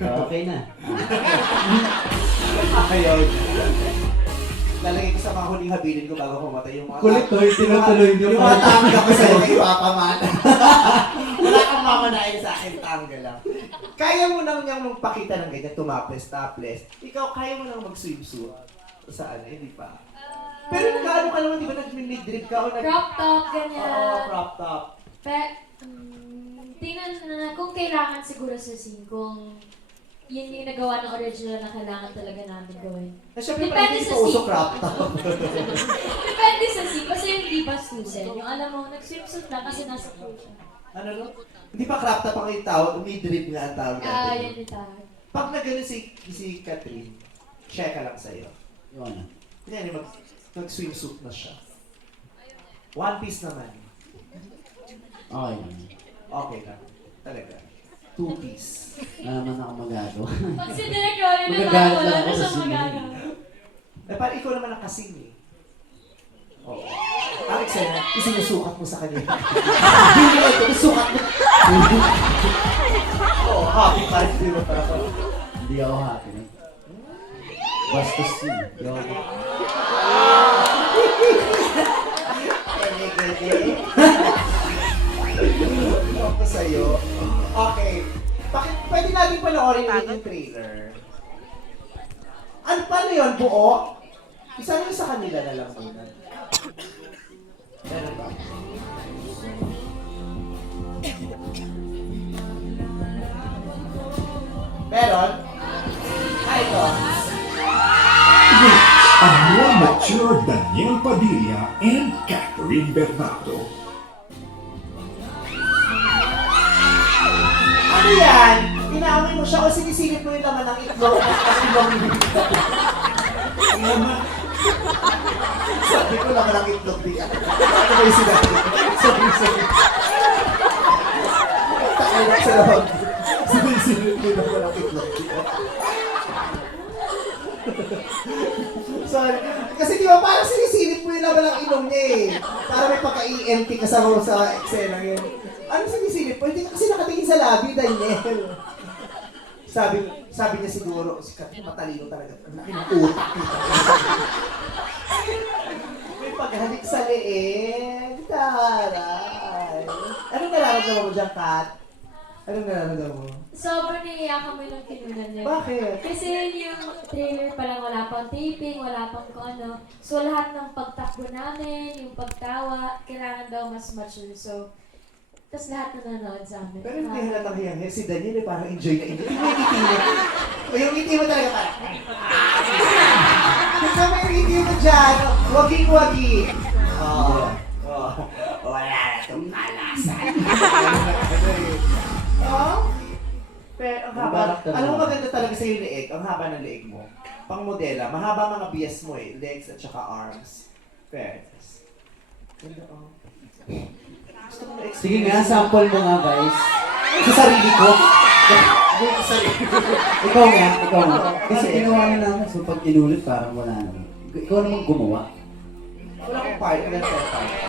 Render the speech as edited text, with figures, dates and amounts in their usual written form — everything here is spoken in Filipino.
Okay na. Ayun. Lalagay ko sa mga huling habilin ko bago pumatay yung mga... Kulit to, tinutuloy niyo Yung pa. mga tangga ko sa'yo kay Papaman. Wala kang mamanahin sa akin, tangga lang. Kaya mo nang niyang magpakita ng ganyan, topless. Ikaw, kaya mo nang mag-swimsuit. Saan? Hindi pa. Pero nag-ano ka naman, di ba nag-mid-drip ka? O Crop top, ganyan. Oo, crop top. Tingnan na kung kailangan siguro sa scene, kung yun yung nagawa ng original na kailangan talaga namin gawin. Siyempre, Depende hindi sa pa uso scene. crop top. Depende sa scene, kasi hindi bastusin. Yung alam mo, nag-swimsuit lang kasi nasa pool siya. Ano no? Hindi pa crop top ang tawag, mid-drip nga ang tawag natin. Yan yung tawag. Pag nagano si Catherine, check ka lang sa'yo. Yung ano? Yan, mag-swimsuit na siya. One piece naman. Okay lang. Okay lang. Talaga. Two piece. Wala naman ako magagawa. Pag si Direk Ronnie naman, Magagalit wala lang na ako siya sa scene. magagawa. Eh, parang ikaw naman ang kasing eh. Oo. Ang eksena, isinusukat mo sa kanya. Hindi mo ito, isukat mo. Oo, happy pa rin, di ba? Hindi ako happy. Bastos yun. Gede. Ako sa'yo. Okay. Bakit pwede natin panoorin ulit yung trailer? Ano paano yun? Buo? Isa nyo sa kanila na lang muna. Meron ba? Meron? Ito. Ang more mature Daniel Padilla and Catherine Bernardo. Ano yan? Inaamoy mo siya o sinisilip mo yung laman ng itlog at ibang Sabi ko laman ng itlog di ano ba yung sinabi? Sorry. Takay na sa laman. Sinisilip mo yung laman ng itlog di Sorry. Kasi di ba parang sinisilip mo yung laman ng ilong niya eh. Para may pagka-EMT kasama sa eksena yun. Ano sinisilip mo? Hindi ka kasi nakatingin sa labi, Daniel. Sabi niya siguro, si Kat, matalino talaga. Ang laki ng utak nito. May paghalik sa leeg. Taray. Anong nararamdaman mo dyan, Kat? Anong nararamdaman mo? Sobrang naiiyakan mo nung kinunan niya. Bakit? Kasi yung trailer pa lang wala pang taping, wala pang kung ano. So lahat ng pagtakbo namin, yung pagtawa, kailangan daw mas mature. So, tapos lahat na nanonood sa amin. Pero hindi halatang hiyang si Daniel eh, parang enjoy na enjoy. Yung ngiti mo. Yung ngiti mo talaga parang. Kasi may ngiti mo dyan. Waging-wagi. Oo. Wala na itong kalasan. Oo. Pero ang haba. Alam mo maganda talaga sa yung leeg. Ang haba ng leeg mo. Pang modela. Mahaba mga bias mo eh. Legs at saka arms. Pero. Ganda oh. Gusto ko na-experience. Sige nga, sample mo nga guys. Sa sarili ko. Sa sarili ko. Ikaw nga. Kasi ginawa na namin. So pag inulit parang wala naman. Ikaw naman gumawa. Wala akong part. Wala akong part.